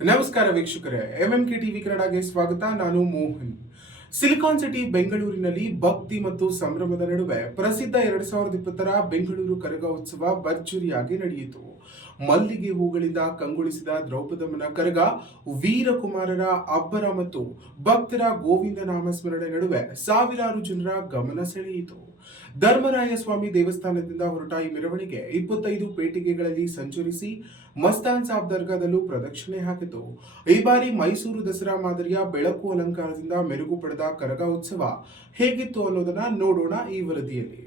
ನಮಸ್ಕಾರ ವೀಕ್ಷಕರೇ, MMK TV ಕನ್ನಡಗೆ ಸ್ವಾಗತ. ನಾನು ಮೋಹನ್. ಸಿಲಿಕಾನ್ ಸಿಟಿ ಬೆಂಗಳೂರಿನಲ್ಲಿ ಭಕ್ತಿ ಮತ್ತು ಸಂಭ್ರಮದ ನಡುವೆ ಪ್ರಸಿದ್ಧ 2020ರ ಬೆಂಗಳೂರು ಕರಗ ಉತ್ಸವ ಭರ್ಜರಿಯಾಗಿ ನಡೆಯಿತು. ಮಲ್ಲಿಗೆ ಹೂಗಳಿಂದ ಕಂಗೊಳಿಸಿದ ದ್ರೌಪದಮ್ಮನ ಕರಗ ವೀರಕುಮಾರರ ಅಬ್ಬರ ಮತ್ತು ಭಕ್ತರ ಗೋವಿಂದ ನಾಮಸ್ಮರಣೆ ನಡುವೆ ಸಾವಿರಾರು ಜನರ ಗಮನ ಸೆಳೆಯಿತು. ಧರ್ಮರಾಯ ಸ್ವಾಮಿ ದೇವಸ್ಥಾನದಿಂದ ಹೊರಟ ಈ ಮೆರವಣಿಗೆ 25 ಪೇಟಿಗೆಗಳಲ್ಲಿ ಸಂಚರಿಸಿ ಮಸ್ತಾನ್ ಸಾಬ್ ದರ್ಗಾದಲ್ಲೂ ಪ್ರದಕ್ಷಿಣೆ ಹಾಕಿತು. ಈ ಬಾರಿ ಮೈಸೂರು ದಸರಾ ಮಾದರಿಯ ಬೆಳಕು ಅಲಂಕಾರದಿಂದ ಮೆರುಗು ಪಡೆದ ಕರಗ ಉತ್ಸವ ಹೇಗಿತ್ತು ಅನ್ನೋದನ್ನ ನೋಡೋಣ ಈ ವರದಿಯಲ್ಲಿ.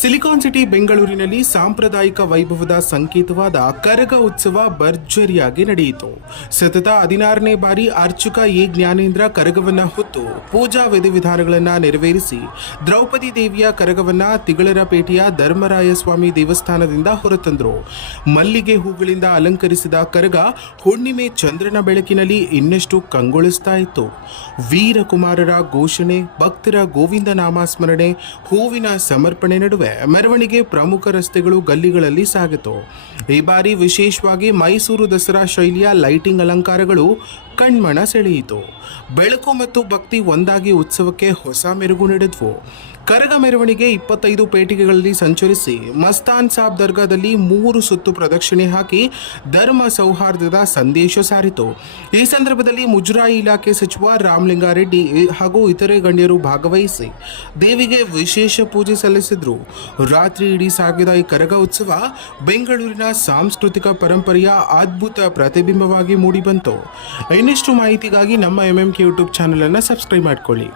ಸಿಲಿಕಾನ್ ಸಿಟಿ ಬೆಂಗಳೂರಿನಲ್ಲಿ ಸಾಂಪ್ರದಾಯಿಕ ವೈಭವದ ಸಂಕೇತವಾದ ಕರಗ ಉತ್ಸವ ಭರ್ಜರಿಯಾಗಿ ನಡೆಯಿತು. ಸತತ 16ನೇ ಬಾರಿ ಅರ್ಚಕ ಎ ಜ್ಞಾನೇಂದ್ರ ಕರಗವನ್ನ ಹೊತ್ತು ಪೂಜಾ ವಿಧಿವಿಧಾನಗಳನ್ನು ನೆರವೇರಿಸಿ ದ್ರೌಪದಿ ದೇವಿಯ ಕರಗವನ್ನ ತಿಗಳರಪೇಟೆಯ ಧರ್ಮರಾಯ ಸ್ವಾಮಿ ದೇವಸ್ಥಾನದಿಂದ ಹೊರತಂದರು. ಮಲ್ಲಿಗೆ ಹೂಗಳಿಂದ ಅಲಂಕರಿಸಿದ ಕರಗ ಹುಣ್ಣಿಮೆ ಚಂದ್ರನ ಬೆಳಕಿನಲ್ಲಿ ಇನ್ನಷ್ಟು ಕಂಗೊಳಿಸ್ತಾ ಇತ್ತು. ವೀರಕುಮಾರರ ಘೋಷಣೆ, ಭಕ್ತರ ಗೋವಿಂದ ನಾಮಸ್ಮರಣೆ, ಹೂವಿನ ಸಮರ್ಪಣೆ ನಡುವೆ ಮೆರವಣಿಗೆ ಪ್ರಮುಖ ರಸ್ತೆಗಳು ಗಲ್ಲಿಗಳಲ್ಲಿ ಸಾಗಿತು. ಈ ಬಾರಿ ವಿಶೇಷವಾಗಿ ಮೈಸೂರು ದಸರಾ ಶೈಲಿಯ ಲೈಟಿಂಗ್ ಅಲಂಕಾರಗಳು ಕಣ್ಮನ ಸೆಳೆಯಿತು. ಬೆಳಕು ಮತ್ತು ಭಕ್ತಿ ಒಂದಾಗಿ ಉತ್ಸವಕ್ಕೆ ಹೊಸ ಮೆರುಗು ನೀಡಿದ್ವು. ಕರಗ ಮೆರವಣಿಗೆ 25 ಪೇಟಿಗೆಗಳಲ್ಲಿ ಸಂಚರಿಸಿ ಮಸ್ತಾನ್ ಸಾಬ್ ದರ್ಗಾದಲ್ಲಿ 3 ಸುತ್ತು ಪ್ರದಕ್ಷಿಣೆ ಹಾಕಿ ಧರ್ಮ ಸೌಹಾರ್ದದ ಸಂದೇಶ ಸಾರಿತು. ಈ ಸಂದರ್ಭದಲ್ಲಿ ಮುಜರಾಯಿ ಇಲಾಖೆ ಸಚಿವ ರಾಮಲಿಂಗಾರೆಡ್ಡಿ ಹಾಗೂ ಇತರೆ ಗಣ್ಯರು ಭಾಗವಹಿಸಿ ದೇವಿಗೆ ವಿಶೇಷ ಪೂಜೆ ಸಲ್ಲಿಸಿದ್ರು. ರಾತ್ರಿ ಇಡೀ ಸಾಗಿದ ಈ ಕರಗ ಉತ್ಸವ ಬೆಂಗಳೂರಿನ ಸಾಂಸ್ಕೃತಿಕ ಪರಂಪರೆಯ ಅದ್ಭುತ ಪ್ರತಿಬಿಂಬವಾಗಿ ಮೂಡಿಬಂತು. ಇನ್ನಷ್ಟು ಮಾಹಿತಿಗಾಗಿ ನಮ್ಮ ಎಂಎಂಕೆ ಯೂಟ್ಯೂಬ್ ಚಾನೆಲ್ ಅನ್ನು ಸಬ್ಸ್ಕ್ರೈಬ್ ಮಾಡಿಕೊಳ್ಳಿ.